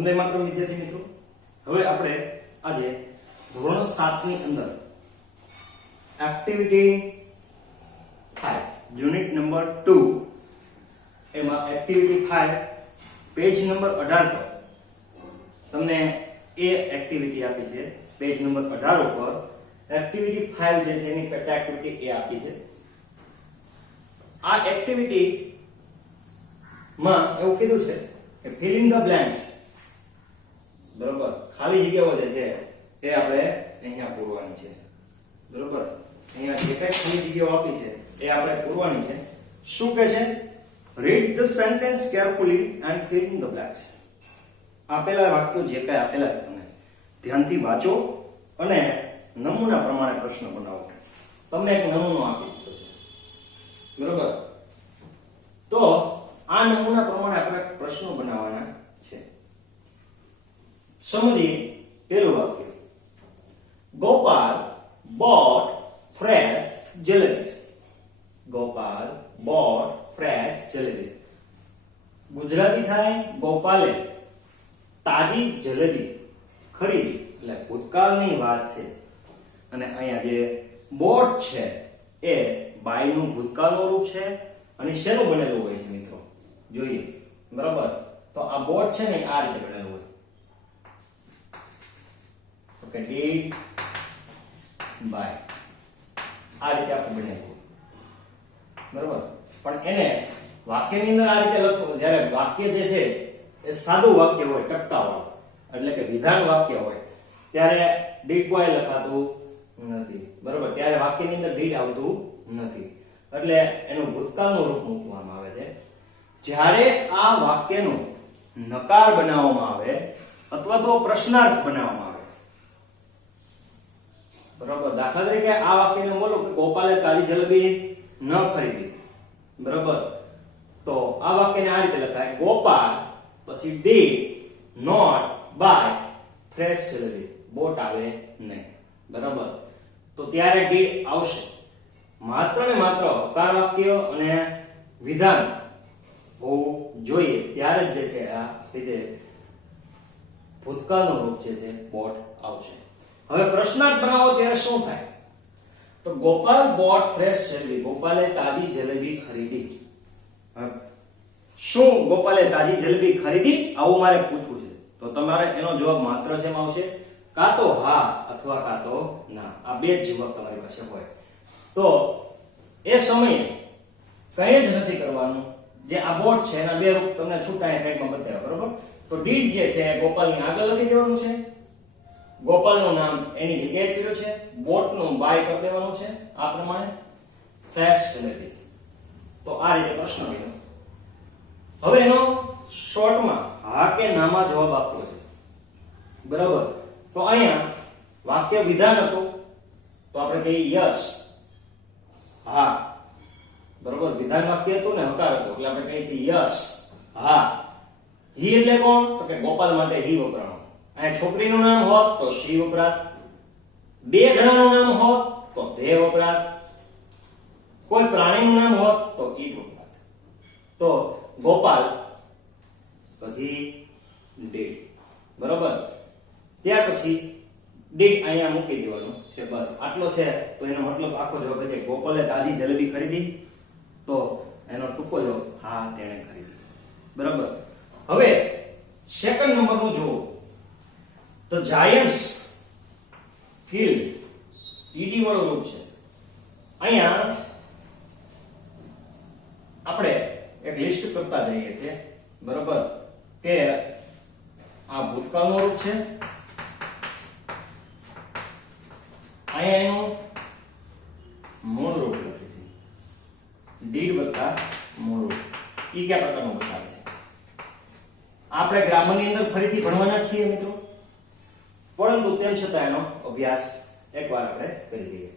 વંદે માતરમ વિદ્યાર્થી મિત્રો, હવે આપણે આજે ધોરણ 7 ની અંદર એક્ટિવિટી 5 યુનિટ નંબર 2 એમાં એક્ટિવિટી 5 પેજ નંબર 18 પર તમને એ એક્ટિવિટી આપી છે. પેજ નંબર 18 ઉપર એક્ટિવિટી 5 જે છે એની પેટા એક્ટિવિટી એ આપી છે. આ એક્ટિવિટી માં એવું કીધું છે કે fill in the blanks, બરોબર, ખાલી જગ્યાઓ જે છે એ આપણે અહીંયા પૂરવાની છે. બરોબર, અહીંયા જે કઈ ખાલી જગ્યાઓ આપી છે એ આપણે પૂરવાની છે. શું કહે છે? read the sentence carefully and fill in the blanks. આપેલા વાક્યો જે કઈ આપેલા છે તમને ધ્યાનથી વાંચો અને નમૂના પ્રમાણે પ્રશ્ન બનાવો. તમને એક નમૂનો આપી દીધો છે, બરોબર. તો આ નમૂના પ્રમાણે આપણે પ્રશ્નો બનાવવાના છે. સમજીએ પહેલું વાક્ય. Gopal bought fresh jalebies. Gopal bought fresh jalebies. Gujarati થાય ગોપાલે તાજી જલેબી ખરીદી, એટલે ભૂતકાળની વાત છે. અને અહીંયા જે bought છે એ બાયનું ભૂતકાળનું રૂપ છે અને શેનું બનેલું હોય છે મિત્રો જોઈએ. બરાબર, તો આ બોટ છે ને આ રીતે બનેલું હોય. ઓકે, ડીડ બાય આ રીતે આખું બનેલું હોય. બરાબર, પણ એને વાક્યની અંદર આ રીતે લખવું. જ્યારે વાક્ય જે છે એ સાદું વાક્ય હોય, ટપકાવાળું, એટલે કે વિધાન વાક્ય હોય, ત્યારે ડીડ બાય લખાતું નથી. બરાબર, ત્યારે વાક્યની અંદર ડીડ આવતું નથી, એટલે એનું ભૂતકાળનું રૂપ મૂકવામાં આવે છે. જ્યારે આ વાક્યનો નકાર બનાવવામાં આવે અથવા તો પ્રશ્નાર્થ બનાવવામાં આવે, બરાબર, દાખલા તરીકે આ વાક્યને બોલો કે ગોપાલે તાજી જલેબી ન ખરીદી. બરાબર, તો આ વાક્યને આ રીતે લખાય, ગોપાલ પછી did not buy fresh jalebi. Bought આવે નહીં. બરાબર, તો ત્યારે ડીડ આવશે. માત્ર ને માત્ર હકાર વાક્ય અને વિધાન હોવું જોઈએ, ત્યારે જ જે છે આ રીતે ભૂતકાળનું રૂપ જે છે બોટ આવશે. હવે પ્રશ્નાર્થ બનાવો ત્યારે શું થાય? તો ગોપાલ બોટ ફ્રેશ જલેબી. ગોપાલે તાજી જલેબી ખરીદી. શું ગોપાલે તાજી જલેબી ખરીદી? આવું મારે પૂછવું છે. તો તમારે એનો જવાબ માત્ર શેમાં આવશે? કાં તો હા અથવા કાં તો ના. આ બે જ જવાબ તમારી પાસે હોય. તો એ સમયે કંઈ જ નથી કરવાનું. જે આ બોટ છે એના બે રૂપ તમને છૂટા સાઈડમાં બતાવ્યા. બરોબર, તો ડીડ જે છે ગોપાલની આગળ લખી દેવાનું છે. ગોપાલનું નામ એની જગ્યાએ પીડ્યું છે. બોટનું બાય કરી દેવાનું છે આ પ્રમાણે. ફ્રેશ જલેબી. તો આ રીતે પ્રશ્ન બન્યો. હવે એનો શોર્ટમાં હા કે નામાં જવાબ આપવો છે. બરાબર, તો અહીંયા વાક્ય વિધાન હતું તો આપણે કહીએ યસ, હા. બરોબર, વિધાન વાક્ય હતું ને હકાર હતો એટલે આપણે કહીએ છીએ યસ, હા. હી એટલે કોણ? તો કે ગોપાલ માટે હી વપરાણો. અહીંયા છોકરીનું નામ હોત તો શી વપરાત. બે જણાનું નામ હોત તો ધે વપરાત. કોઈ પ્રાણીનું નામ હોત તો ઈટ વપરાત. તો ગોપાલ હી ડીડ. બરોબર, ત્યાર પછી ડીડ અહીંયા મૂકી દેવાનું છે. બસ આટલો છે. તો એનો મતલબ આખો જવાબ છે ગોપાલે તાજી જલેબી ખરીદી. તો એનો ટૂંકો જવાબ હા, તેણે ખરીદી. બરાબર, હવે સેકન્ડ નંબરનું જુઓ. The Giants killed. ઈડી વાળો રૂપ છે. અહીંયા આપણે એક લિસ્ટ કરતા જઈએ છીએ. બરાબર, કે આ ભૂતકાળનું રૂપ છે. અહીંયા એનું મૂળ રૂપ લખે છે. ડીડ વત્તા મૂળ રૂપ. ઈ કયા પ્રકારનું બતાવે છે? આપણે ગ્રામરની અંદર ફરીથી ભણવાના છીએ મિત્રો, પરંતુ તેમ છતાં એનો અભ્યાસ એકવાર આપણે કરી લઈએ.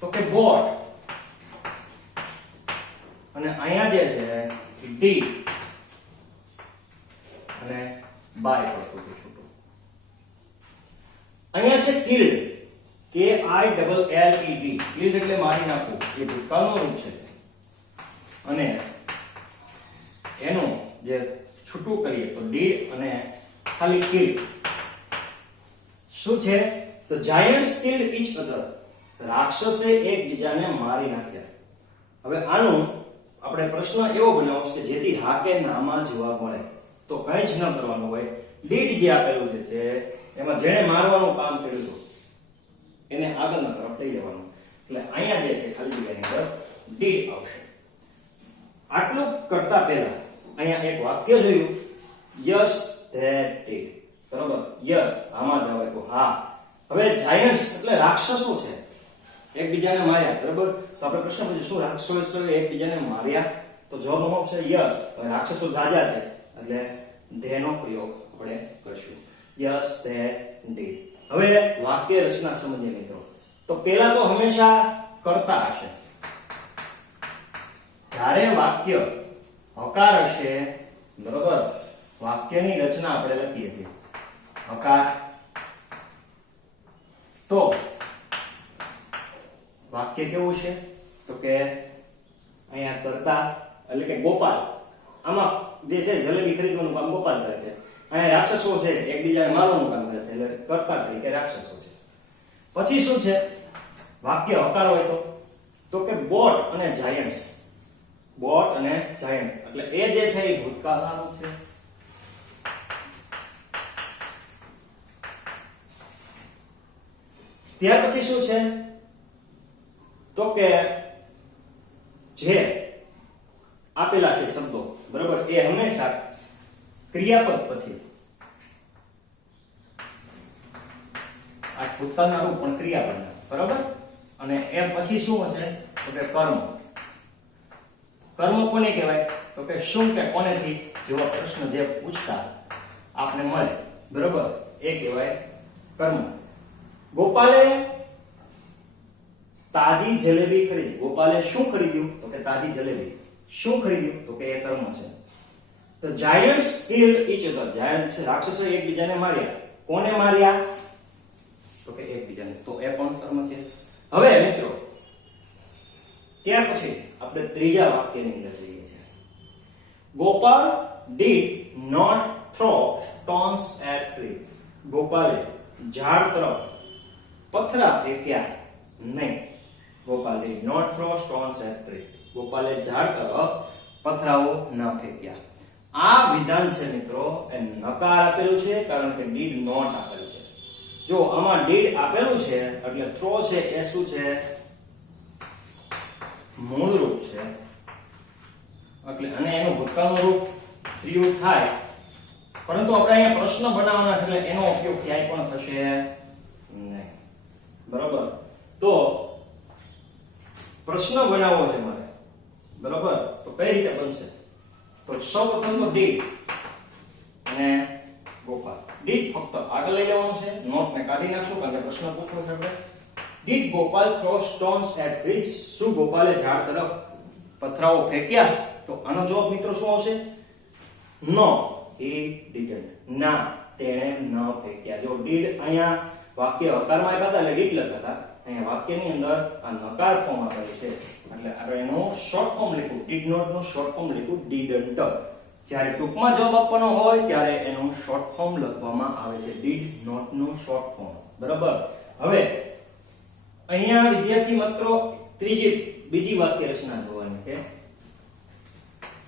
તો કે બોટ અને અહીંયા જે છે ડીડ અને બાય પડતું છૂટું. અહીંયા છે કિલ્ડ. KILLED. કિલ્ડ એટલે મારી નાખવું. એ ભૂતકાળનું રૂપ છે અને એનું જે છૂટું કરીએ તો ડીડ અને ખાલી કિલ. શું છે? તો જાયન્ટ્સ કિલ્ડ ઈચ અધર. રાક્ષસે એકબીજાને મારી નાખ્યા. હવે આનું આપણે પ્રશ્ન એવો બનાવવો છે કે જેથી હા કે નામાં જવાબ મળે. તો કંઈ જ ન કરવાનું હોય. ડીડ જે આપેલું છે એમાં જેણે મારવાનું કામ કર્યું હતું એને આગળના તરફ લઈ લેવાનું. એટલે અહીંયા જે છે ખાલી જગ્યાની અંદર ડીડ આવશે. આટલું કરતા પહેલા અહીંયા એક વાક્ય જોયું, યસ ધેટ ડીડ. બરોબર, યસ આમાં જ આવે તો હા. હવે જાયન્ટ્સ એટલે રાક્ષસો છે, એકબીજાને માર્યા. બરોબર, તો આપણે પ્રશ્ન પૂછ્યો શું રાક્ષસો એકબીજાને માર્યા? તો જવાબ આવશે યસ. હવે રાક્ષસો જાજા છે એટલે ધે નો પ્રયોગ આપણે કરશું. Yes they did. હવે વાક્ય રચના સમજીએ મિત્રો. તો પહેલા તો હંમેશા કર્તા હશે. જ્યારે વાક્ય હકાર હશે, બરોબર, વાક્યની રચના આપણે લખીએ છીએ હકાર, તો વાક્ય કેવું છે? તો કે અહીંયા કર્તા એટલે કે ગોપાલ. આમાં જે છે જલેબી ખરીદવાનું કામ ગોપાલ કરે છે. અહીંયા રાક્ષસો છે એકબીજાને મારવાનું કામ કરે છે એટલે કર્તા તરીકે રાક્ષસો છે. પછી શું છે? વાક્ય હકાર હોય તો કે બોટ અને જાયન્ટ્સ. બોટ અને જાયન્ટ એટલે એ જે છે એ ભૂતકાળનું છે. ત્યાર પછી શું છે? તો કે જે આપેલા છે શબ્દો, બરાબર, એ હંમેશા ક્રિયાપદ પછી આ ભૂતકાળના રૂપ પણ ક્રિયાપદના, બરાબર. અને એ પછી શું હશે? તો કે કર્મ. કર્મ કોને કહેવાય? તો કે શું કે કોનેથી જેવો પ્રશ્ન જે પૂછતા આપને મળે, બરાબર, એ કહેવાય કર્મ. ગોપાલે તાજી જલેબી ખરીદી. ગોપાલે શું ખરીદ્યું? તો કે તાજી જલેબી. શું ખરીદ્યું? તો કે એ કર્મ છે. તો giants killed each other. Giants રાક્ષસો એકબીજાને માર્યા. કોને માર્યા? તો કે એકબીજાને. તો એ પણ કર્મ છે. હવે મિત્રો ત્યાર પછી આપણે ત્રીજા વાક્યની અંદર જઈએ છીએ. Gopal did not throw stones at tree. ગોપાલે ઝાડ તરફ પથરા ફેંક્યા નહીં. Gopal did not throw stones at tree. ગોપાલે ઝાડ તરફ પથરાઓ ન ફેંક્યા. આ વિધાન છે મિત્રો એ નકાર આપેલું છે કારણ કે did not આપેલું છે. જો આમાં did આપેલું છે એટલે throw છે એ શું છે? મૂળ રૂપ છે. એટલે અને એનું ભૂતકાળનું રૂપ ક્રિયુ થાય, પરંતુ આપણે અહીંયા પ્રશ્ન બનાવવાના છે એટલે એનો ઉપયોગ ક્યાંય પણ થશે નહીં. બરાબર, તો પ્રશ્ન બનાવવો છે મારે, બરાબર, તો કઈ રીતે બનશે? તો સૌપ્રથમ તો did અને ગોપાલ. did ફક્ત આગળ લઈ લેવાનું છે, નોટ ને કાઢી નાખશું કારણ કે પ્રશ્ન પૂછવો છે આપણે. did Gopal throw stones at trees? શું ગોપાલે ઝાડ તરફ પથરાઓ ફેંક્યા? તો આનો જવાબ મિત્રો શું આવશે? No, he didn't. ના, તેણે ન ફેંક્યા. જો did અહીંયા વાક્ય હકારમાં આપ્યા હતા એટલે did લખ્યા હતા. અહીંયા વાક્યની અંદર આ નકાર ફોર્મ આપેલું છે એટલે આપણે એનું શોર્ટ ફોર્મ લખ્યું. did not નું શોર્ટ ફોર્મ લખ્યું didn't. જ્યારે ટૂંકમાં જવાબ આપવાનો હોય ત્યારે એનું શોર્ટ ફોર્મ લખવામાં આવે છે, did not નું શોર્ટ ફોર્મ. બરાબર, હવે અહીંયા વિદ્યાર્થી મિત્રો બીજી વાક્ય રચના જોવાની છે.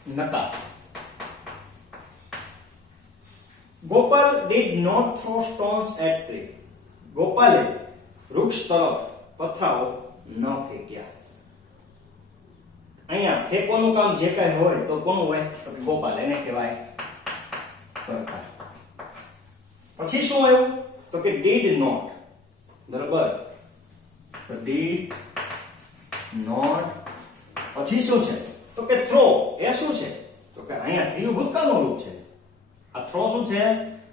નકાર. Gopal did not throw stones at tree. ગોપાલે વૃક્ષ તરફ પથરાઓ ન ફેંક્યા. અહીંયા ફેંકવાનું કામ જે કઈ હોય તો કોનું હોય? તો ગોપાલ, એને કહેવાય કર્તા. પછી શું આવ્યું? તો કે did not. બરાબર, તો did not. પછી શું છે? તો કે throw. એ શું છે? તો કે અહીંયા થ્રી ભૂતકાળનું રૂપ છે. આ throw શું છે?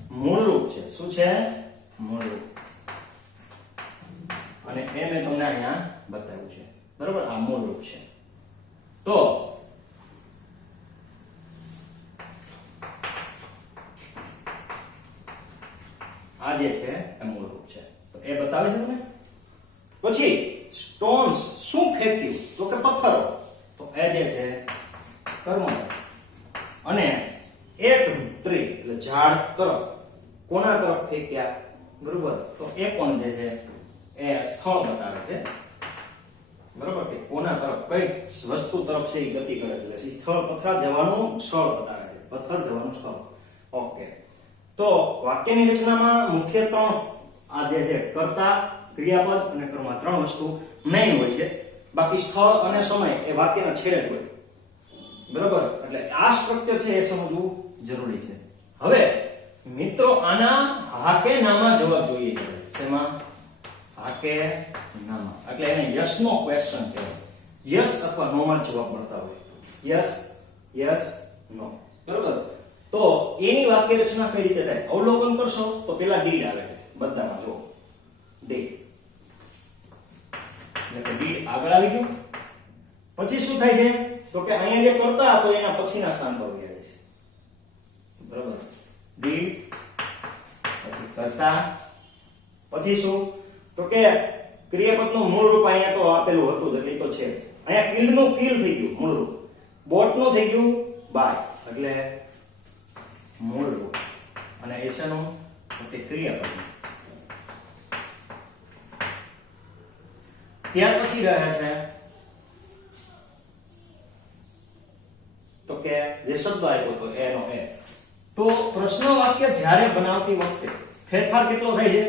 મૂળ રૂપ છે. શું છે? મૂળ રૂપ. અને એ મેં તમને અહીંયા બતાવ્યું છે, બરાબર, આ મૂળ રૂપ છે. તો આ જે છે એ મૂળ રૂપ છે, તો એ બતાવે છે તમને. પછી સ્ટોન્સ શું ફેંક્યું? તો કે પથ્થરો. તો એ જે છે કર્મ. અને એક ટ્રી એટલે ઝાડ તરફ કોના તરફ ફેંક્યા, બરોબર? તો એ પણ જે છે એ સ્થળ બતાવે છે, બરોબર? કે કોના તરફ, કઈ વસ્તુ તરફ છે એ ગતિ કરે છે, એટલે સ્થળ પથરા જવાનું સ્થળ બતાવે છે, પથ્થર જવાનું સ્થળ. ઓકે, તો વાક્યની રચનામાં મુખ્ય ત્રણ આ જે છે કર્તા, ક્રિયાપદ અને કર્મ, ત્રણ વસ્તુ મેઇન હોય છે. બાકી સ્થળ અને સમય એ વાક્યના છેડે જ હોય, બરોબર? એટલે આ સ્ટ્રક્ચર છે એ સમજવું જરૂરી છે. હવે મિત્રો આના હા કે નામાં જવાબ જોઈએ છે. શેમાં? હા કે નામાં. એટલે એને યસ નો ક્વેશ્ચન કહેવાય. યસ અથવા નો માં જવાબ મળતા હોય. યસ, યસ, નો, બરોબર? તો એની વાક્ય રચના કઈ રીતે થાય? અવલોકન કરશો તો પેલા ડીડ આવે છે બધામાં. જો ડીડ, એટલે ડીડ આગળ આવી ગયું. પછી શું થાય છે? તો કે અહીંયા જે કરતા હતો એના પછીના સ્થાન પર ગયા છે, બરોબર? ડીડ પછી કરતા, પછી શું? તો કે ક્રિયાપદનું મૂળ રૂપ અહીંયા તો આપેલું હતું જ, એટલે તો છે. અહીંયા કિલ્ડ નું કિલ થઈ ગયું મૂળ રૂપ, બોટ નું થઈ ગયું બાય, એટલે મૂળ રૂપ. અને એસનું કે ક્રિયાપદ. ત્યાર પછી રહે છે તો કે જે શબ્દ આવ્યો હતો એનો એ. તો પ્રશ્ન વાક્ય જ્યારે બનાવતી વખતે ફેરફાર કેટલો થાય છે?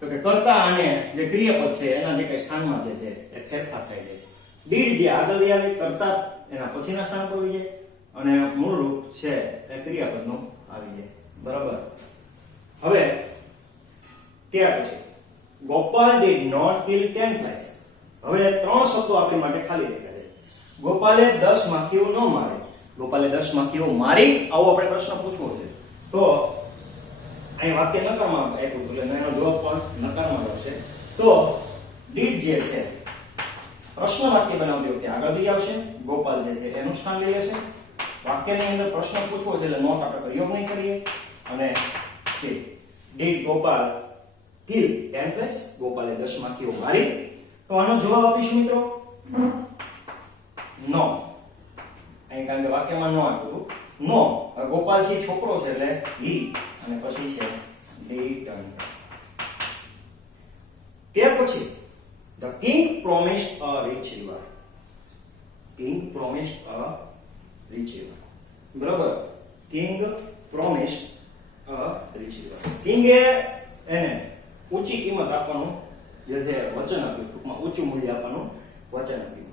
તો કે કર્તા અને જે ક્રિયાપદ છે એના જે કઈ સ્થાનમાં જે છે એ ફેરફાર થાય છે. ડીડ જે આગળ આવે, કર્તા એના પછીના સ્થાન પર આવી જાય, અને મૂળ રૂપ છે એ ક્રિયાપદનું આવી જાય, બરાબર? હવે ત્યાર પછી Gopal did not kill 10 flies. હવે ત્રણ શબ્દો આપણી માટે ખાલી રાખ્યા છે. ગોપાલે 10 માખીઓ ન મારી. ગોપાલે 10 માખીઓ મારી, આવો આપણે પ્રશ્ન પૂછવો છે. તો અહીં વાક્ય નકારમાં આપ્યું એટલે એનો જવાબ પણ નકારમાં આવશે. તો did જે છે પ્રશ્ન વાક્ય બનાવતી વખતે આગળ લઈ આવશે. ગોપાલ જે છે એનું સ્થાન લઈ લેશે. વાક્યની અંદર પ્રશ્ન પૂછવો છે એટલે નોટ આપણે પ્રયોગ નહીં કરીએ. અને did ગોપાલ kill 10 flies? ગોપાલે 10 માખીઓ મારી. તો આનો જવાબ આપીશું મિત્રો નો. અહીં કારણ કે વાક્યમાં નો આપ્યું, નો. ગોપાલ છે છોકરો છે એટલે he, અને પછી છે didn't. ત્યાર પછી the king promised a rich reward. King promised a rich reward, બરાબર? king promised a rich reward. king એને ઊંચી કિંમત આપવાનું જે છે વચન આપ્યું, ટૂંકમાં ઊંચું મૂલ્ય આપવાનું વચન આપ્યું.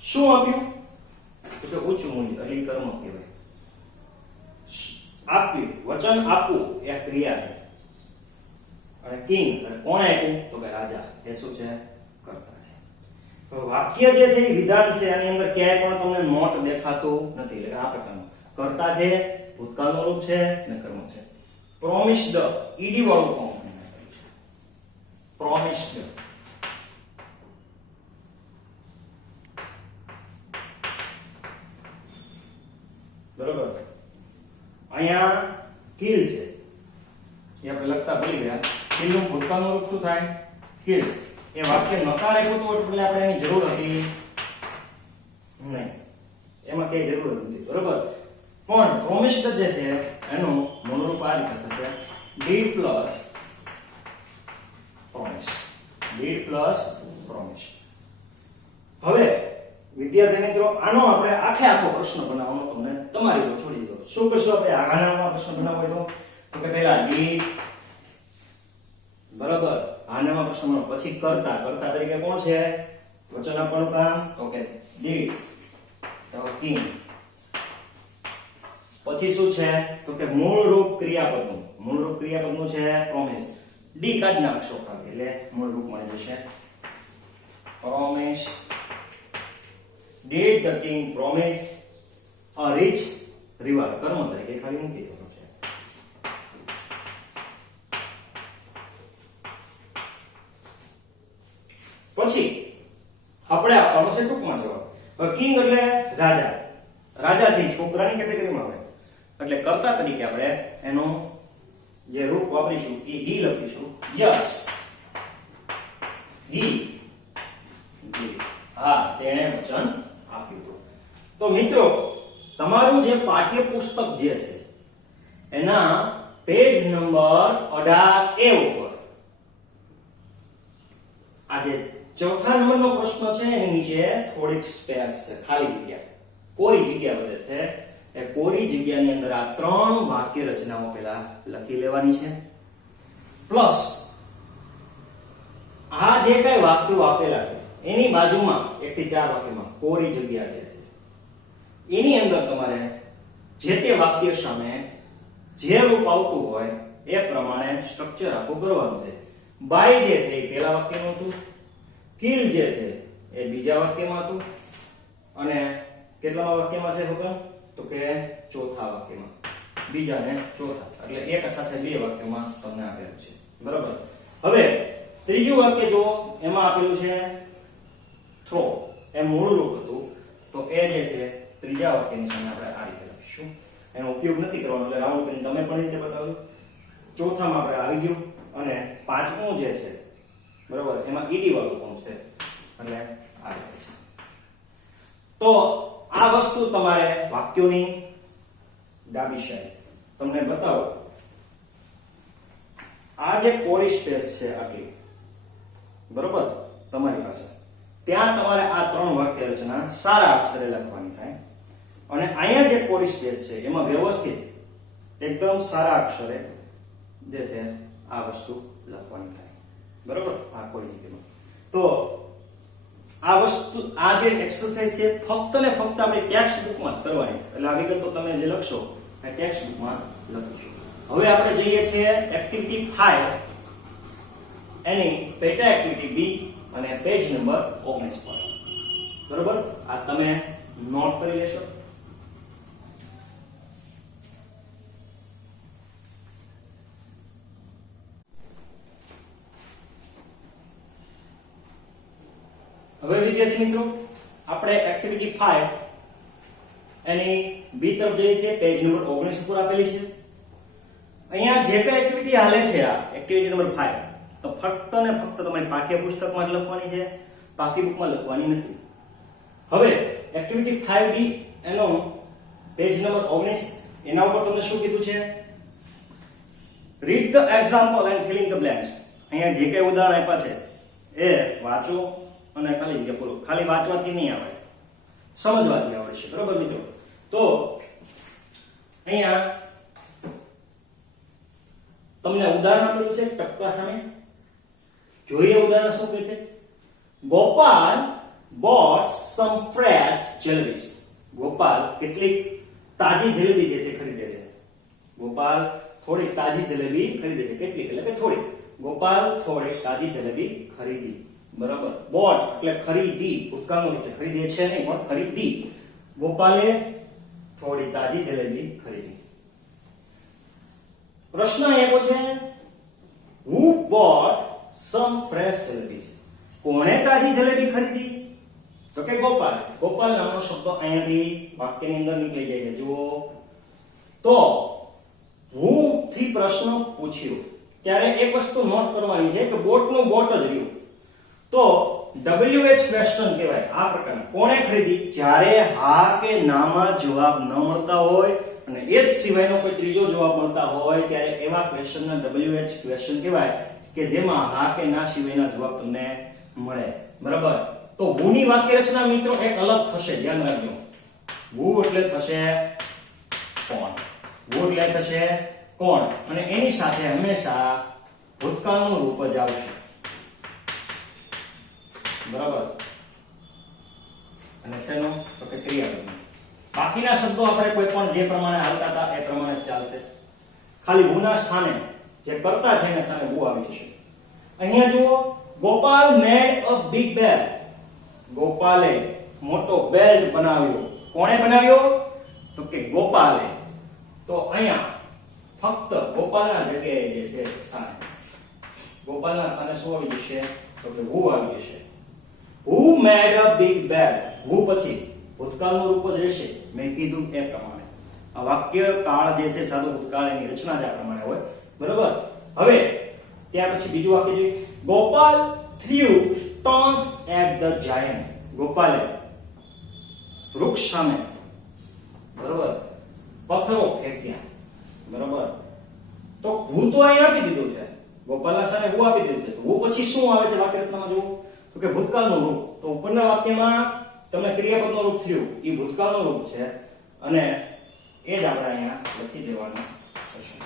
શું આપ્યું? તો ઊંચું મૂલ્ય, એટલે કર્મ કહેવાય. આપ્યું, વચન આપવું એ ક્રિયા છે. અને કિંગ કોણે આપ્યું? તો કે રાજા. એ શું છે? કર્તા છે. તો વાક્ય જે છે એ વિધાન છે, આની અંદર ક્યાંય પણ તમને નોટ દેખાતું નથી. એટલે આ પ્રકારનું કર્તા છે, ભૂતકાળનું રૂપ છે અને કર્મ છે. પ્રોમિસ્ડ ઈડી વાળું ફોર્મ promised. બરોબર? અહીંયા kill છે એ આપણે લખતા ભૂલી ગયા. kill નું ભૂતકાળનું રૂપ શું થાય? kill. એ વાક્ય નકાર આપ્યું તો એટલે આપણે એની જરૂર હતી નહીં, એમાં કઈ જરૂર નથી, બરોબર? પણ promised જે છે એનું મૂળ રૂપ આ રીતે થશે did plus promise. did plus promise. હવે વિદ્યાર્થી મિત્રો આનો આપણે આખો પ્રશ્ન બનાવવાનો તમને તમારી પર છોડી દો. શું કરશો આપણે આનામાં પ્રશ્ન બનાવવો હોય તો કે પહેલા did, બરાબર? આનામાં પ્રશ્ન બનાવો, પછી કર્તા તરીકે કોણ છે? વચન આપવાનું કામ, તો કે did, તો king. પછી શું છે? તો કે મૂળ રૂપ ક્રિયાપદનું છે promise. ડી કાઢી નાખશો એટલે મૂળ રૂપ મળી જશે promise. Did the king promise a rich reward? કર્મ તરીકે ખાલી મૂકી દો છે. પછી આપણે આપવાનો છે ટૂંકમાં જવાબ. કિંગ એટલે રાજા છે, છોકરાની કેટેગરીમાં આવે. એટલે કર્તા તરીકે આપણે એનું જે રૂપ વાપરીશું એ he લખીશું. Yes, he did. હા, તેણે વચન આપ્યું હતું. તો મિત્રો તમારું જે પાઠ્યપુસ્તક જે છે એના પેજ નંબર 18A ઉપર આ જે ચોથા નંબરનો પ્રશ્ન છે એની નીચે થોડીક સ્પેસ છે, ખાલી જગ્યા, કોરી જગ્યા વધે છે. એ કોરી જગ્યાની અંદર આ 3 વાક્ય રચનાઓ પહેલા લખી લેવાની છે. પ્લસ આ જે કઈ વાક્યો આપેલા છે એની બાજુમાં 1 થી 4 વાક્યમાં કોરી જગ્યા છે એની અંદર તમારે જે તે વાક્ય સામે જે રૂપ આવતું હોય એ પ્રમાણે સ્ટ્રક્ચર આખું કરવાનું છે. બાય જે છે એ પહેલા વાક્યમાં હતું, કિલ જે છે એ બીજા વાક્યમાં હતું, અને કેટલામાં વાક્યમાં છે હોતા તો કે ચોથા વાક્યમાં, બીજા ને ચોથા, એટલે એક સાથે 2 વાક્યમાં તમને આપેલું છે. બરાબર. હવે ત્રીજું વાક્ય જો એમાં આપેલું છે થ્રો, એ મૂળ રૂપ હતું, તો એ જે છે ત્રીજા વાક્યની સામે આપણે આ રીતે લખીશું. એનો ઉપયોગ નથી કરવાનો, એટલે રાઉન્ડ કરીને તમે પણ રીતે બતાવ્યું. ચોથામાં આપણે આવી ગયું, અને પાંચમું જે છે બરાબર એમાં ઈડી વાળું કોણ છે, એટલે આ રીતે છે. તો આ વસ્તુ તમારે વાક્યોની ડાબી સાઈડ તમને બતાવો. આ જે કોરી સ્પેસ છે આટલી બરાબર તમારી પાસે, ત્યાં તમારે આ 3 વાક્ય રચના સારા અક્ષરે લખવાની થાય, અને અહીંયા જે કોરી સ્પેસ છે એમાં વ્યવસ્થિત એકદમ સારા અક્ષરે જે છે આ વસ્તુ લખવાની થાય. બરાબર. આ કોરી જગ્યામાં તો આ વસ્તુ, આ જે એક્સરસાઇઝ છે ફક્ત ને ફક્ત આપણે ટેક્સ્ટ બુકમાં જ કરવાની, એટલે આ વિગત તો તમે જે લખશો એ ટેક્સ્ટ બુકમાં લખીશું. હવે આપણે જઈએ છીએ એક્ટિવિટી 5, એની પેટા એક્ટિવિટી બી, અને પેજ નંબર 19 પર. બરોબર. આ તમે નોટ કરી લેશો. હવે વિદ્યાર્થી મિત્રો આપણે એક્ટિવિટી 5 એની બી તરફ જઈએ છીએ. પેજ નંબર 19 ઉપર આપેલી છે. અહીંયા જે કઈ એક્ટિવિટી હાલે છે, આ એક્ટિવિટી નંબર 5, તો ફક્ત ને ફક્ત તમારી પાઠ્યપુસ્તકમાં જ લખવાની છે, બાકી બુકમાં લખવાની નથી. હવે એક્ટિવિટી 5B એનો પેજ નંબર 19, એના ઉપર તમને શું કીધું છે? Read the example and filling the blanks. અહીંયા જે કઈ ઉદાહરણ આપ્યા છે એ વાંચો, અને ખાલી જગ્યા પૂરો. ખાલી વાંચવાથી નહીં આવે, સમજવાથી આવડશે. બરોબર મિત્રો. તો અહીંયા તમને ઉદાહરણ આપેલું છે ટપકા સામે. જોઈએ ઉદાહરણ શું કહે છે. Gopal bought some fresh jalebies. Gopal કેટલીક તાજી જલેબી જે છે ખરીદે છે. ગોપાલ થોડી તાજી જલેબી ખરીદે છે. કેટલીક એટલે કે થોડી. ગોપાલ થોડી તાજી જલેબી ખરીદી. બરાબર. bought એટલે ખરીદી, ભૂતકાળનું છે, ખરીદે છે નહીં પણ ખરીદી. ગોપાલે થોડી તાજી જલેબી ખરીદી. પ્રશ્ન એવો છે, who bought some fresh jalebies? કોણે તાજી જલેબી ખરીદી? તો કે ગોપાલ. ગોપાલ નામનો શબ્દ અહીંયાથી વાક્યની અંદર નીકળી જાય છે. જુઓ તો who થી પ્રશ્ન પૂછ્યો ત્યારે એક વસ્તુ નોટ કરવાની છે કે બોટનું બોટ જ રહ્યું. તો WH ક્વેશ્ચન કહેવાય આ પ્રકારના. કોણે ખરીદી? જ્યારે હા કે નામાં જવાબ ન મળતા હોય અને એ જ સિવાયનો કોઈ ત્રીજો જવાબ મળતા હોય ત્યારે એવા ક્વેશ્ચનને WH ક્વેશ્ચન કહેવાય કે જેમાં હા કે ના સિવાયના જવાબ તમને મળે. બરાબર. તો who ની વાક્ય રચના મિત્રો એક અલગ થશે, ધ્યાન રાખજો. who એટલે થશે કોણ. who એટલે થશે કોણ, અને એની સાથે હંમેશા ભૂતકાળનું રૂપ જ આવશે. બરાબર. અને શેનો? તો કે ક્રિયાપદનું. બાકીના શબ્દો આપણે કોઈ પણ જે પ્રમાણે આવતા હતા એ પ્રમાણે જ ચાલશે. ખાલી who ના સ્થાને જે કરતા છે એના સ્થાને who આવી જશે. અહીંયા જુઓ, ગોપાલ મેડ અ બિગ બેલ. ગોપાલે મોટો બેલ્ટ બનાવ્યો. કોણે બનાવ્યો? તો કે ગોપાલે. તો અહીંયા ફક્ત ગોપાલના જગ્યાએ જે છે સ્થાને, ગોપાલના સ્થાને શું આવી જશે? તો કે who આવી જશે. who made a big bell. who પછી ભૂતકાળનું રૂપ જ રહેશે, મેં કીધું એ પ્રમાણે. આ વાક્ય કાળ જે છે સાદો ભૂતકાળ, એની રચના જ આ પ્રમાણે હોય. બરોબર. હવે ત્યાર પછી બીજું વાક્ય જોઈએ. Gopal threw stones at the giant. ગોપાલે વૃક્ષ સામે બરોબર પથ્થરો ફેંક્યા. બરોબર. તો હું તો અહીં આપી દીધું છે, ગોપાલના સ્થાને હું આપી દીધું છે, તો હું પછી શું આવે છે વાક્ય રચનામાં જુઓ તો કે ભૂતકાળનું રૂપ. તો ઉપરના વાક્યમાં તમને ક્રિયાપદનું રૂપ થયું એ ભૂતકાળનું રૂપ છે અને એ જ આપણે અહીંયા લખી દેવાનું થશે.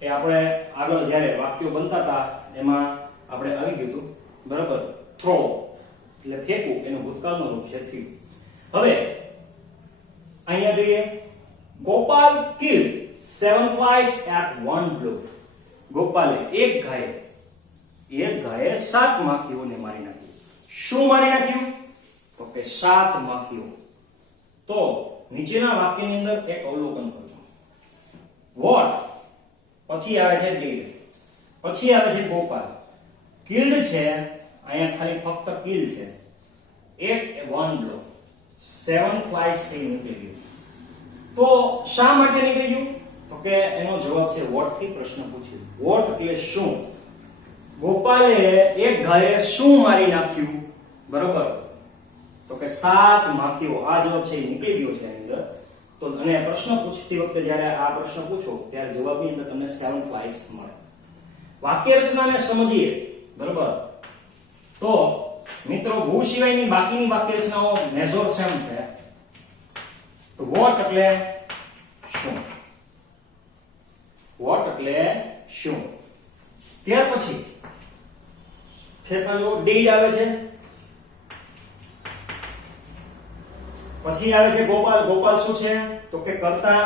એ આપણે આગળ જ્યારે વાક્યો બનતા હતા એમાં આપણે આવી ગયું હતું, બરાબર. થ્રો એટલે ફેંકવું એનું ભૂતકાળનું રૂપ છે થયું. હવે અહીંયા જોઈએ, Gopal killed 7 flies at one blow. ગોપાલે એક ગાયે 7 માખીઓને મારી નાખી. શું મારી નાખ્યું? તો કે 7 માખીઓ. તો નીચેના વાક્યની અંદર એક અવલોકન કરજો. વોટ, પછી આવે છે did, પછી આવે છે ગોપાલ. killed છે, અહીંયા ખાલી ફક્ત kill છે. એક one blow, 7 flies થી નીકળી ગયું. તો શા માટે નીકળી ગયું? તો કે એનો જવાબ છે વોટ થી પ્રશ્ન પૂછ્યો. વોટ એટલે શું? ગોપાલે એક ગાયે શું મારી નાખ્યું? બરોબર. તો કે 7 માખીઓ. આ જવાબ છે એ નીકળી ગયો છે એની અંદર. તો અને પ્રશ્ન પૂછતી વખતે જ્યારે આ પ્રશ્ન પૂછો ત્યારે જવાબની અંદર તમને 7 ફ્લાઇસ મળે. વાક્ય રચનાને સમજીએ, બરોબર. તો મિત્રો who સિવાયની બાકીની વાક્ય રચનાઓ મેજર સેમ છે. તો વોટ એટલે શું? વોટ એટલે શું? ત્યાર પછી ફેરફારો did આવે છે, પછી આવે છે ગોપાલ. ગોપાલ શું છે? તો કે કર્તા.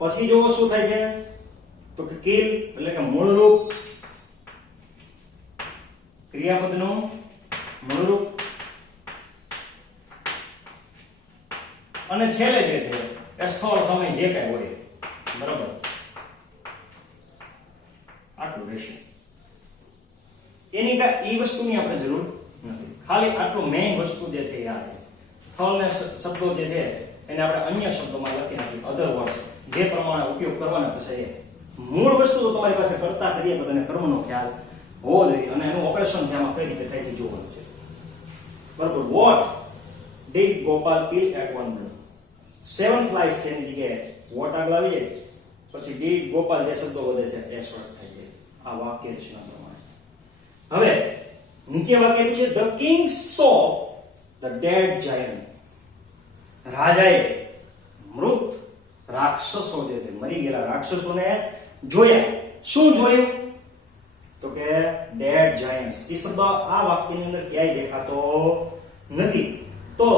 પછી જો શું થાય છે? તો કે kill એટલે કે મૂળ રૂપ, ક્રિયાપદનું મૂળ રૂપ. અને છેલ્લે જે છે એ સ્થળ સમય જે કઈ હોય, બરાબર, આટલું રહેશે. એની ઈ વસ્તુની આપણે જરૂર નથી, ખાલી આટલું મેઇન વસ્તુ જે છે એ આ છે. સ્થળને શબ્દો જે છે એને આપણે અન્ય શબ્દોમાં લખી નાખી, અધર વર્ડ્સ જે પ્રમાણે ઉપયોગ કરવાના થશે એ. મૂળ વસ્તુ તો તમારી પાસે કર્તા, ક્રિયાપદ અને કર્મનો ખ્યાલ હોવો જોઈએ અને એનું ઓપરેશન જેમાં કઈ રીતે થાય છે જોવાનું છે, બરાબર. What did Gopal kill at one blow? 7 flies છે એની જગ્યાએ વોટ આગળ આવી જાય, પછી ડીડ ગોપાલ જે શબ્દો વધે છે એ શોર્ટ થઈ જાય. આ વાક્ય રચના પ્રમાણે. હવે નીચે વાક્ય છે the king saw the dead giant. રાજાએ મૃત રાક્ષસો જે છે, મરી ગયેલા રાક્ષસોને જોયા. શું જોયું? તો કે ડેડ જાયન્ટ્સ. એ શબ્દ આ વાક્યની અંદર ક્યાંય દેખાતો નથી. તો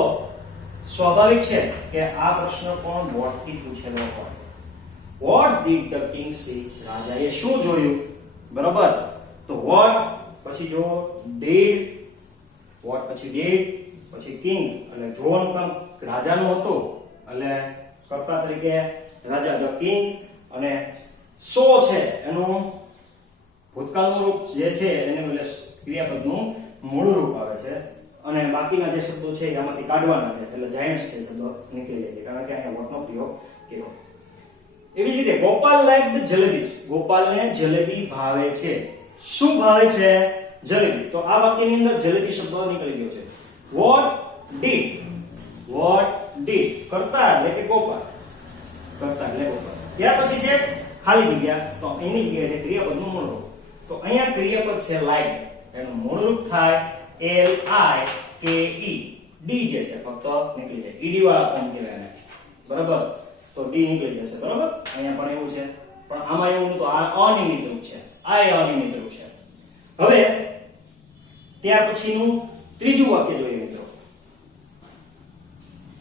સ્વાભાવિક છે કે આ પ્રશ્ન કોણ વોટ થી પૂછેલો હોય. What did the king C? રાજાએ શું જોયું? બરાબર. તો વોટ પછી જો ડીડ, વોટ પછી ડીડ, પછી કિંગ એટલે જોવાનું કામ રાજાનું હતું એટલે કર્તા તરીકે રાજા ધ કિંગ, અને સો છે એનું ભૂતકાળનું રૂપ જે છે એને એટલે ક્રિયાપદનું મૂળ રૂપ આવે છે અને બાકીના જે શબ્દો છે એમાંથી કાઢવાના છે એટલે જાયન્ટ્સ છે શબ્દ નીકળી જાય છે કારણ કે અહીંયા વોટનો પ્રયોગ કર્યો. એવી જ રીતે ગોપાલ લાઈક જલેબીસ. ગોપાલને જલેબી ભાવે છે. શું ભાવે છે? જલેબી. તો આ વાક્યની અંદર જલેબી શબ્દ નીકળી ગયો છે. વોટ ડીડ, વોટ ડીડ કર્તા એટલે કે ગોપાલ, કર્તા એટલે ગોપાલ. ત્યાર પછી છે ખાલી જગ્યા, તો એની જગ્યાએ છે ક્રિયાપદનું મૂળ રૂપ. તો અહીંયા ક્રિયાપદ છે લાઈક, એનું મૂળ રૂપ થાય L I K E. D જે છે ફક્ત નીકળી જાય, ઈડી વાળા પણ કહેવાય એને, બરાબર. તો ડી નીકળી જશે, બરાબર. અહીંયા પણ એવું છે, પણ આમાં એવું તો આ અનિયમિત રૂપ છે, આ અનિયમિત રૂપ છે. હવે ત્યાર પછીનું ત્રીજું વાક્ય જોઈએ મિત્રો.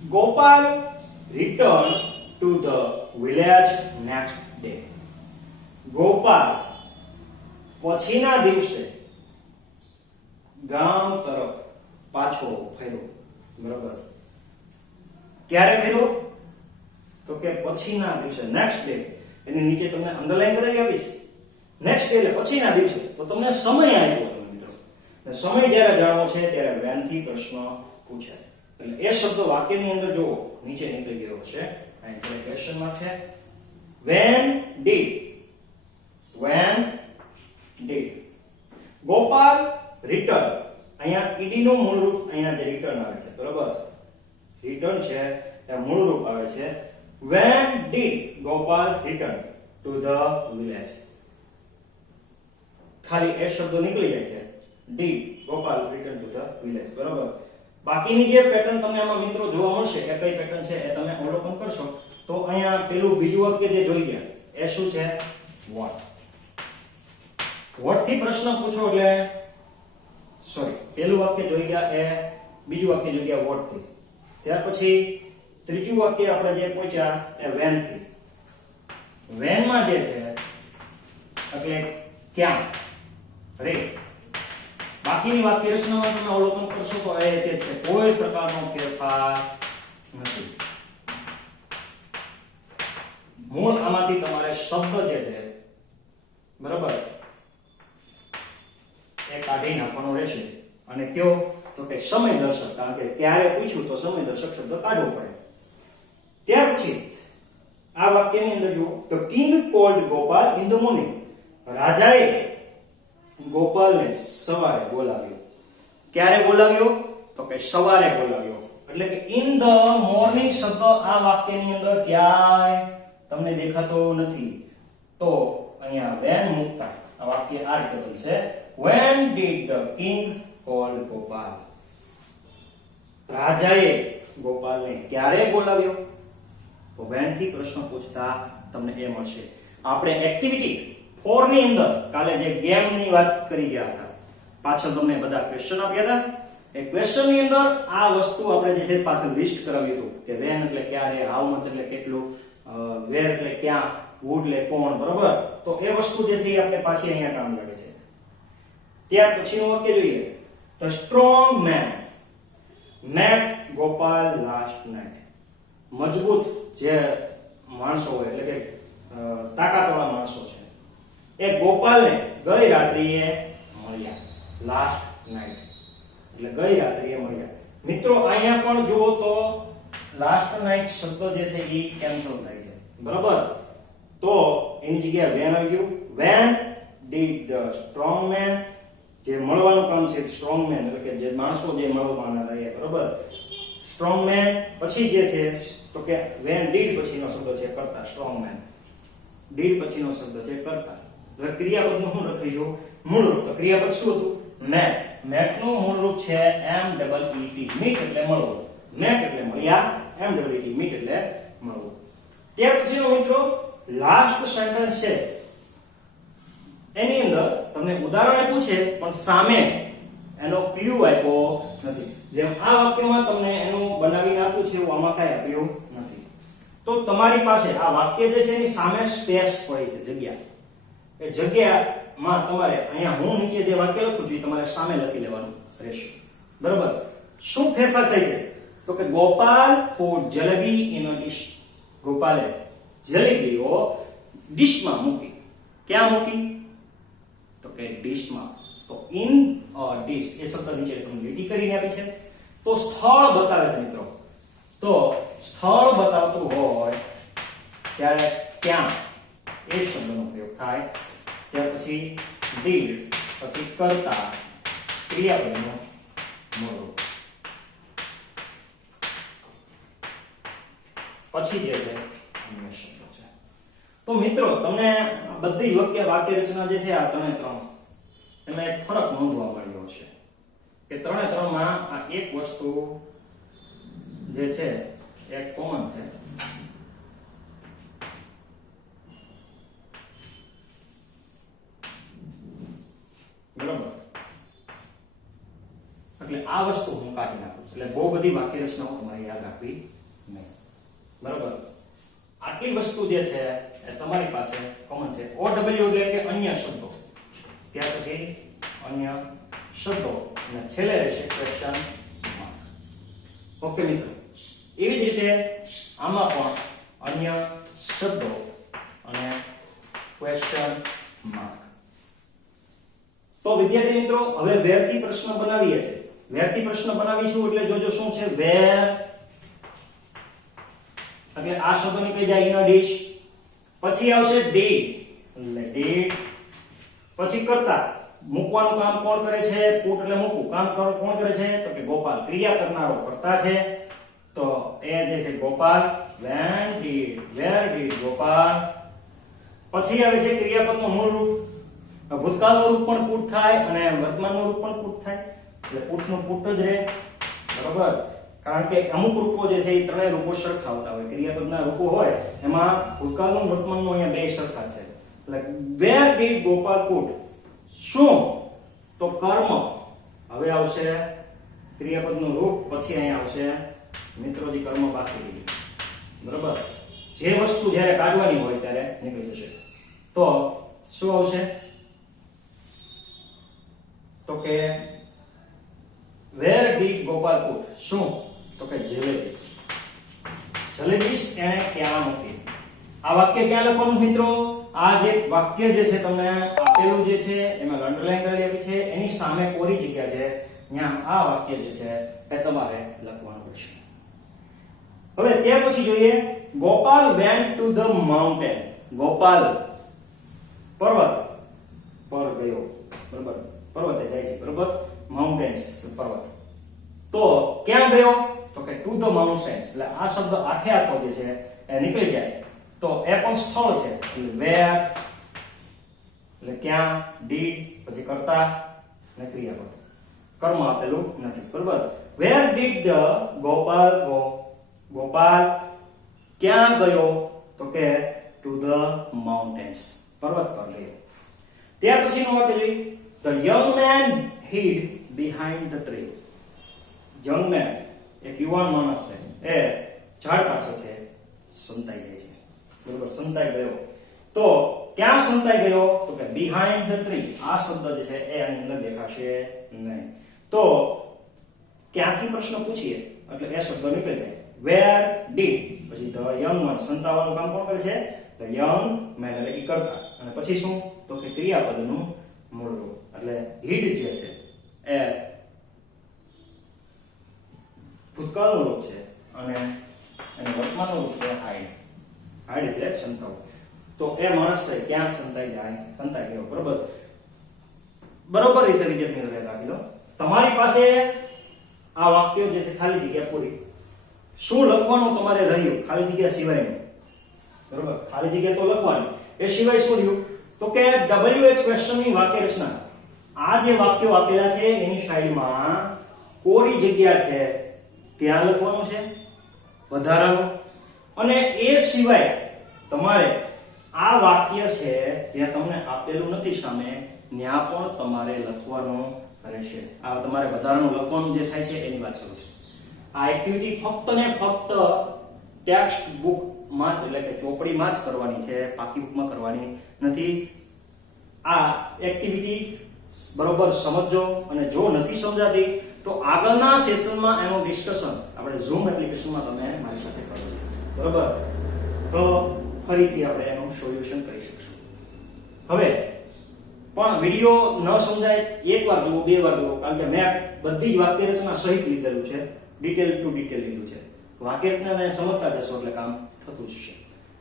Gopal return to the village next day. Gopal પછીના દિવસે ગામ તરફ પાછો ફર્યો, બરાબર. ક્યારે ફર્યો? તો કે પછીના દિવસે, નેક્સ્ટ ડે. એની નીચે તમને અંડરલાઈન કરેલી આપી છે, નેક્સ્ટ ડે એટલે પછીના દિવસે. તો તમને સમય આપ્યો મિત્રો, સમય જ્યારે જાણવો છે ત્યારે when થી પ્રશ્ન પૂછાય. એટલે એ શબ્દ વાક્યની અંદર જો નીચે નીકળી ગયો છે, અહીં છે ક્વેશ્ચન માર્ક છે. when did, when did Gopal return. અહીંયા ઈડી નું મૂળ રૂપ અહીંયા જે રિટર્ન આવે છે, બરાબર. રિટર્ન છે એ મૂળ રૂપ આવે છે when did Gopal return to the village. ખાલી એ શબ્દો નીકળી જાય છે, did Gopal return to the village. બરાબર. બાકીની જે પેટર્ન તમને આમાં મિત્રો જોવા મળશે એ કઈ પેટર્ન છે એ તમે અવલોકન કરશો તો અહીંયા પેલું બીજું વાક્ય જે જોઈ ગયા એ શું છે? what. what થી પ્રશ્ન પૂછો એટલે સોરી પેલું વાક્ય જોઈ ગયા એ બીજું વાક્ય જોઈ ગયા what થી. ત્યાર પછી ત્રીજું વાક્ય આપણે જે પહોંચ્યા એ when થી. when માં જે છે એટલે ક્યાં રે. બાકીની વાક્ય રચનામાં તમે અવલોકન કરશો તો એ રીતે છે, કોઈ પ્રકારનો ફેરફાર નથી. મૂળ આમાંથી તમારે શબ્દ જે છે બરાબર એ કાઢી નાખવાનો રહેશે. અને કયો તો કે સમય દર્શક, કારણ કે ત્યારે પૂછ્યું તો સમય દર્શક શબ્દ કાઢવો પડે. ત્યાર પછી આ વાક્યની અંદર જુઓ, the king called Gopal in the morning. રાજાએ ગોપાલને સવારે બોલાવ્યો. ક્યારે બોલાવ્યો? તો કે સવારે બોલાવ્યો. એટલે કે in the morning શબ્દ આ વાક્યની અંદર ક્યાંય તમને દેખાતો નથી. તો અહીંયા when મુકતા આ વાક્ય આ રીતે બનશે, when did the king call Gopal. રાજાએ ગોપાલને ક્યારે બોલાવ્યો? તો when થી પ્રશ્ન પૂછતા તમને એ મળશે. આપણે એક્ટિવિટી 4 ની અંદર કાલે જે ગેમ ની વાત કરી ગયા હતા, પાછળ તમને બધા ક્વેશ્ચન આપ્યા હતા. એ ક્વેશ્ચન ની અંદર આ વસ્તુ આપણે જે છે પાછળ લિસ્ટ કરાવ્યું હતું કે when એટલે ક્યારે, how much એટલે કેટલું, where એટલે ક્યાં, who એટલે કોણ. બરોબર. તો એ વસ્તુ જે છે એ આપણે પાછી અહીંયા કામ લાગે છે. ત્યાર પછીનું વાક્ય જોઈએ, the strong man met Gopal last night. મજબૂત જે માણસો હોય એટલે કે તાકાતવાળા માણસો છે એ ગોપાલને ગઈ રાત્રિએ મળ્યા. લાસ્ટ નાઈટ એટલે ગઈ રાત્રિએ મળ્યા. મિત્રો અહીંયા પણ જુઓ તો લાસ્ટ નાઈટ શબ્દ જે છે એ કેન્સલ થાય છે. બરાબર. તો એની જગ્યાએ when આવી ગયું. when did the strong man, જે મળવાનું કામ છે સ્ટ્રોંગ મેન એટલે કે જે માણસો જે મળવાના હતા એ. બરાબર. સ્ટ્રોંગ મેન પછી જે છે તો કે when did પછીનો શબ્દ છે કરતા. સ્ટ્રોંગ મેન did પછીનો શબ્દ છે કરતા. હવે ક્રિયાપદનું શું લખીશું? મૂળ રૂપ. તો ક્રિયાપદ શું હતું? met. met નું મૂળ રૂપ છે meet. meet એટલે મળવું. met એટલે મળ્યા. meet એટલે મળવું. ત્યાર પછીનો મિત્રો લાસ્ટ સેન્ટેન્સ છે એની અંદર તમને ઉદાહરણ આપ્યું છે પણ સામે એનો ક્લુ આપ્યો નથી. જેમ આ વાક્યમાં તમને એનું બનાવીને આપ્યું છે એવું આમાં કાંઈ આપ્યું નથી. તો તમારી પાસે આ વાક્ય જે છે એની સામે સ્પેસ પડી છે, જગ્યા. એ જગ્યામાં તમારે અહીંયા હું નીચે જે વાક્ય લખું છું એ તમારે સામે લખી લેવાનું રહેશે. બરાબર. શું ફેરફાર થઈ છે? તો કે Gopal put jalebi in a dish. ગોપાલે જલેબીઓ ડિશમાં મૂકી. ક્યાં મૂકી? તો કે ડિશમાં. તો in a dish એ શબ્દ નીચે તમને લીટી કરીને આપી છે. તો સ્થળ બતાવે છે મિત્રો. તો સ્થળ બતાવતું હોય ત્યારે ક્યાં એ શબ્દનો પ્રયોગ થાય. ત્યાર પછી did, પછી કરતા, ક્રિયાપદનો મૂળ રૂપ, પછી જે છે અન્ય શબ્દો છે. તો મિત્રો તમને બધી વાક્ય રચના જે છે આ 3 એમાં એક ફરક નોંધવા મળ્યો છે કે 3 માં આ એક વસ્તુ જે છે એ કોમન છે. બરાબર. એટલે આ વસ્તુ હું કાઢી નાખું છું. એટલે બહુ બધી વાક્ય રચનાઓ તમારે યાદ રાખવી નહીં. બરાબર. આટલી વસ્તુ જે છે એ તમારી પાસે કોમન છે. OW એટલે કે અન્ય શબ્દો. ત્યાર પછી અન્ય શબ્દો અને છેલ્લે રહેશે ક્વેશ્ચન માર્ક. ઓકે મિત્રો. એવી જ રીતે આમાં પણ અન્ય શબ્દો અને ક્વેશ્ચન માર્ક. તો વિદ્યાર્થી મિત્રો હવે where થી પ્રશ્ન બનાવીએ છીએ. where થી પ્રશ્ન બનાવીશું એટલે જોજો શું છે where એટલે આ શબ્દ નીકળી જાય in a dish. પછી આવશે did એટલે did. પછી કરતા મૂકવાનું કામ કોણ કરે છે? put એટલે મૂકવું. કામ કોણ કરે છે? તો કે ગોપાલ. ક્રિયા કરનારો કરતા છે. તો એ જે છે Gopal when did where did Gopal. પછી આવે છે ક્રિયાપદનું મૂળ રૂપ. ભૂતકાળનું રૂપ પણ પુટ થાય અને વર્તમાનનું રૂપ પણ પુટ થાય, એટલે પુટનું પુટ જ રહે. બરોબર, કારણ કે અમુક રૂપો જે છે એ ત્રણેય રૂપો સરખા આવતા હોય. ક્રિયાપદના રૂપો હોય એમાં ભૂતકાળનું વર્તમાનનું અહીંયા બે સરખા છે. એટલે where did ગોપાલ put, શું, તો કર્મ. હવે આવશે ક્રિયાપદનું રૂપ, પછી અહીંયા આવશે મિત્રોજી કર્મ બાકી રહી. બરોબર, જે વસ્તુ જ્યારે કાઢવાની હોય ત્યારે નીકળી જશે. તો શું આવશે, તો કે where did ગોપાલ put, શું, તો કે જલેબીસ. જલેબીસ એને ક્યાં મૂકી. આ વાક્ય ક્યાં લખવાનું મિત્રો, આ જે વાક્ય જે છે તમને આપેલું જે છે એમાં અંડરલાઈન કરેલી આપી છે, એની સામે કોરી જગ્યા છે ત્યાં આ વાક્ય જે છે એ તમારે લખવાનું પડશે. હવે ત્યાર પછી જોઈએ Gopal went to the mountain. Gopal પર્વત પર ગયો. બરોબર, પર્વતે જાય છે. બરોબર, માઉન્ટેન્સ પર્વત. તો ક્યાં ગયો, તો કે ટુ ધ માઉન્ટેન્સ. એટલે આ શબ્દ આખે આખો જે છે એ નીકળી જાય તો એ પણ સ્થળ છે. એટલે where એટલે ક્યાં, did પછી કર્તા અને ક્રિયાપદ, કર્મ આપેલું નથી. બરોબર, where did the Gopal go. Gopal ક્યાં ગયો, તો કે ટુ ધ માઉન્ટેન્સ, પર્વત પર ગયો. ત્યાર પછીનું વાક્ય જોઈએ, the young man hid behind the tree. young man એક યુવાન માણસ છે એ ઝાડ પાછળ છે સંતાઈ જાય છે. બરોબર, સંતાઈ ગયો. તો ક્યાં સંતાઈ ગયો, તો કે behind the tree. આ શબ્દ જે છે એ આની અંદર દેખાશે નહીં. તો ક્યાંથી પ્રશ્ન પૂછીએ એટલે એ શબ્દ નીકળી જાય. where did પછી the young man, સંતાવાનું કામ કોણ કરે છે, the young man એટલે કે કરતા. અને પછી શું, તો કે ક્રિયાપદનું મૂળ રૂપ. એટલે hid જે છે એ ભૂતકાળનું રૂપ છે અને એનું વર્તમાનનું રૂપ છે hide. hide એટલે સંતાવું. તો એ માણસ છે ક્યાં સંતાઈ જાય, સંતાઈ ગયો. બરોબર, બરોબર રીતે વિદ્યાર્થી મિત્રો રાખી લો. તમારી પાસે આ વાક્યો જે છે ખાલી જગ્યા પૂરી. શું લખવાનું તમારે રહ્યું ખાલી જગ્યા સિવાયનું. બરોબર, ખાલી જગ્યા તો લખવાની, એ સિવાય શું રહ્યું, તો કે WH ક્વેશ્ચનની વાક્ય રચના. આ જે વાક્યો આપેલા છે એની સાઈડમાં કોરી જગ્યા છે ત્યાં લખવાનું છે વધારાનું. અને એ સિવાય તમારે આ વાક્ય છે જ્યાં તમને આપેલું નથી સામે ત્યાં પણ તમારે લખવાનું રહેશે. આ તમારે વધારાનું લખવાનું જે થાય છે એની વાત કરું છું. આ એક્ટિવિટી ફક્ત ને ફક્ત ટેક્સ્ટ બુક માં એટલે કે ચોપડીમાં જ કરવાની છે, પાકી બુકમાં કરવાની નથી. આ એક્ટિવિટી બરોબર સમજો, અને જો નથી સમજાતી તો આગળના સેશનમાં એનું ડિસ્કશન આપણે Zoom એપ્લિકેશનમાં તમે મારી સાથે કરો. બરોબર, તો ફરીથી આપણે એનું સોલ્યુશન કરી શકશું. હવે પણ વિડિયો ન સમજાય એકવાર જુઓ, બે વાર જુઓ, કારણ કે મેં બધી જ વાક્ય રચના સહિત લીધેલું છે, ડિટેલ ટુ ડિટેલ લીધું છે. વાક્ય રચનાને સમજતા જશો એટલે કામ થતું જશે.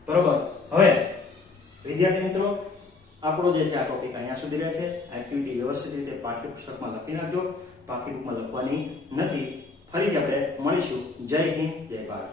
બરોબર, હવે વિદ્યાર્થી મિત્રો આપણો જે છે આ ટોપિક અહીંયા સુધી રહે છે. એક્ટિવિટી વ્યવસ્થિત રીતે પાઠ્યપુસ્તકમાં લખી નાખજો, પાકી બુકમાં લખવાની નથી. ફરીથી આપણે મળીશું. જય હિન્દ, જય ભારત.